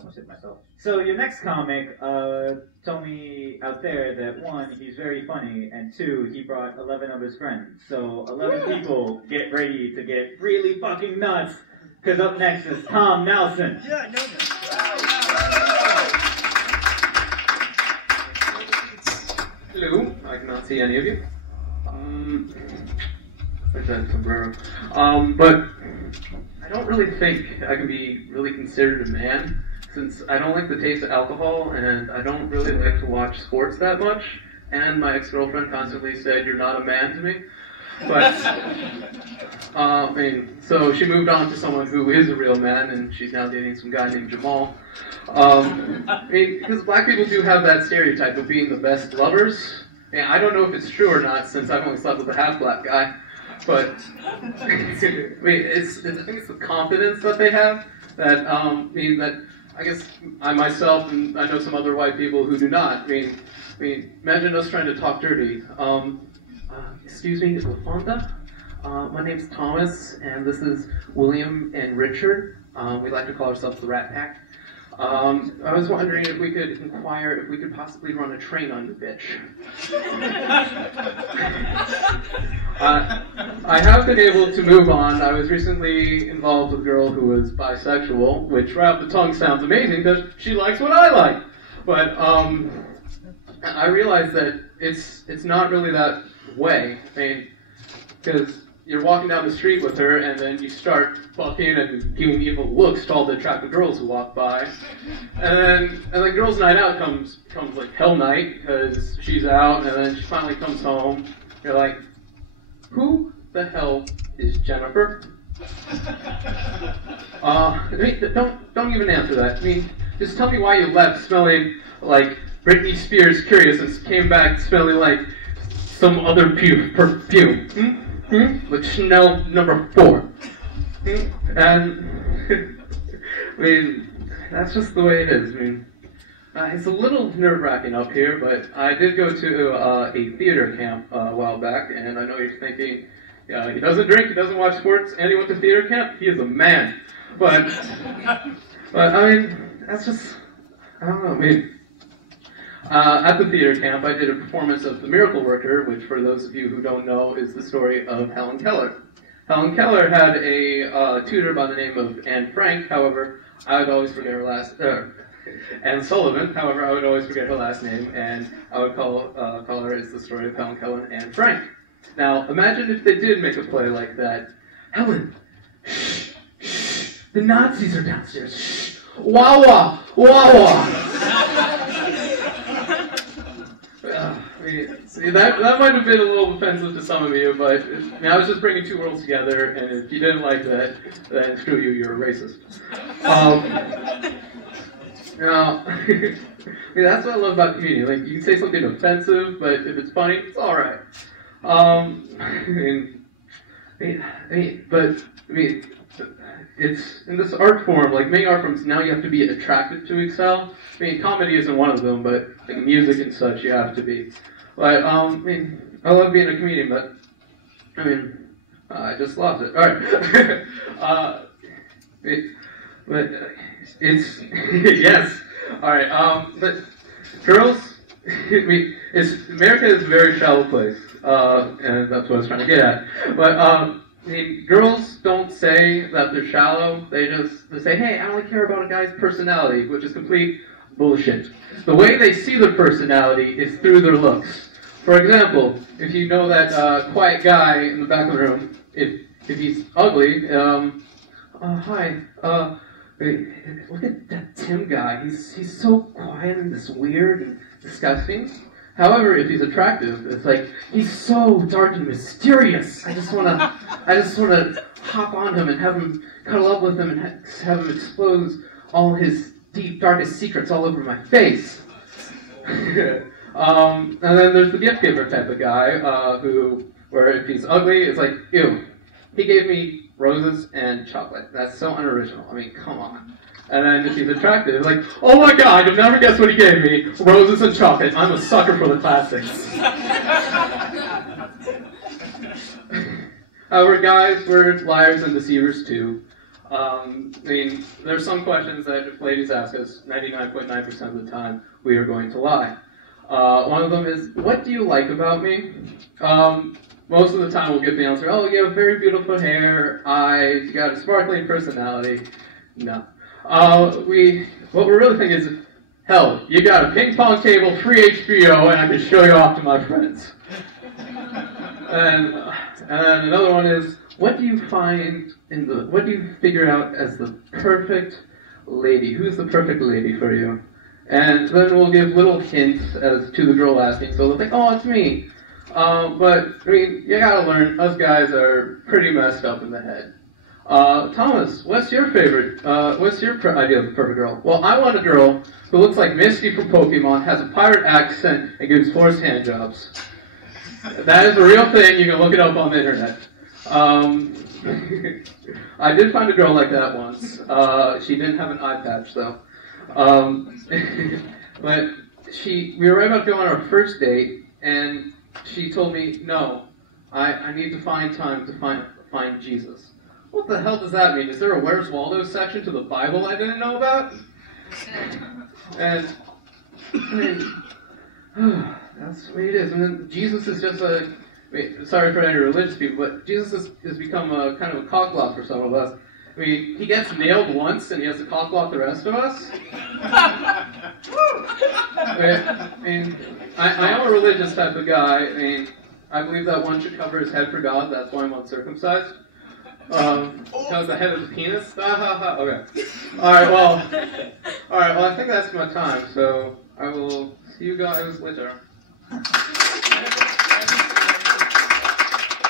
almost hit myself. So your next comic told me out there that 1, he's very funny, and 2, he brought 11 of his friends. So 11 people get ready to get really fucking nuts, because up next is Tom Nelson. Yeah, I know that. Hello, I cannot see any of you. Where's that sombrero? But I don't really think I can be really considered a man, since I don't like the taste of alcohol, and I don't really like to watch sports that much, and my ex-girlfriend constantly said, "You're not a man" to me. But, so she moved on to someone who is a real man, and she's now dating some guy named Jamal. Because black people do have that stereotype of being the best lovers. And I don't know if it's true or not, since I've only slept with a half-black guy. But I think it's the confidence that they have that that I guess I myself and I know some other white people who do not. Imagine us trying to talk dirty. Excuse me, is LaFonda? My name's Thomas, and this is William and Richard. We like to call ourselves the Rat Pack. I was wondering if we could inquire if we could possibly run a train on the bitch. I have been able to move on. I was recently involved with a girl who was bisexual, which right off the tongue sounds amazing because she likes what I like. But I realized that it's not really that way. Because you're walking down the street with her, and then you start fucking and giving evil looks to all the attractive girls who walk by. And then girls' night out comes like hell night, because she's out, and then she finally comes home. You're like, who the hell is Jennifer? Don't even answer that. Just tell me why you left smelling like Britney Spears Curious and came back smelling like some other perfume. Like Chanel number 4. And, that's just the way it is. It's a little nerve-wracking up here, but I did go to a theater camp a while back, and I know you're thinking, he doesn't drink, he doesn't watch sports, and he went to theater camp? He is a man. But that's just, I don't know, at the theater camp, I did a performance of The Miracle Worker, which, for those of you who don't know, is the story of Helen Keller. Helen Keller had a tutor by the name of Anne Frank. However, I would always forget her Anne Sullivan. However, I would always forget her last name, and I would call her as the story of Helen Keller and Anne Frank. Now, imagine if they did make a play like that. Helen, shh, shh, the Nazis are downstairs. Shh, wah-wah, wah-wah. That might have been a little offensive to some of you, but I was just bringing two worlds together, and if you didn't like that, then screw you, you're a racist. Now, that's what I love about comedy. Like, you can say something offensive, but if it's funny, it's alright. It's in this art form, like many art forms, now you have to be attractive to excel. Comedy isn't one of them, but like music and such, you have to be. But, I love being a comedian, but, I just lost it. Alright. It's, yes. Alright, but girls, America is a very shallow place, and that's what I was trying to get at. But, girls don't say that they're shallow. They say, hey, I only care about a guy's personality, which is complete bullshit. The way they see their personality is through their looks. For example, if you know that quiet guy in the back of the room, if he's ugly, hi, look at that Tim guy. He's so quiet and this weird and disgusting. However, if he's attractive, it's like, he's so dark and mysterious. I just wanna hop on him and have him cuddle up with him and have him expose all his deep, darkest secrets all over my face. And then there's the gift giver type of guy, where if he's ugly, it's like, ew, he gave me roses and chocolate. That's so unoriginal. Come on. And then if he's attractive, it's like, oh my god, you'll never guess what he gave me. Roses and chocolate. I'm a sucker for the classics. However, guys, we're liars and deceivers too. I mean, there's some questions that if ladies ask us, 99.9% of the time, we are going to lie. One of them is, what do you like about me? Most of the time we'll get the answer, oh, you have very beautiful hair, eyes, you got a sparkling personality. No. What we're really thinking is, hell, you got a ping pong table, free HBO, and I can show you off to my friends. And another one is, what do you figure out as the perfect lady? Who's the perfect lady for you? And then we'll give little hints as to the girl asking, so they'll think, oh, it's me. But, I mean, you gotta learn, us guys are pretty messed up in the head. Thomas, what's your favorite, what's your idea of the perfect girl? Well, I want a girl who looks like Misty from Pokemon, has a pirate accent, and gives forced handjobs. That is a real thing, you can look it up on the internet. I did find a girl like that once. She didn't have an eye patch, though. But we were right about to go on our first date, and she told me, no, I need to find time to find Jesus. What the hell does that mean? Is there a Where's Waldo section to the Bible I didn't know about? And, I mean, that's the way it is. And then Jesus is just sorry for any religious people, but Jesus has become a kind of a cockblock for some of us. I mean, he gets nailed once and he has to cockblock the rest of us. I am a religious type of guy. I mean, I believe that one should cover his head for God. That's why I'm uncircumcised. Because the head of the penis. Okay. All right. Well, I think that's my time. So I will see you guys later.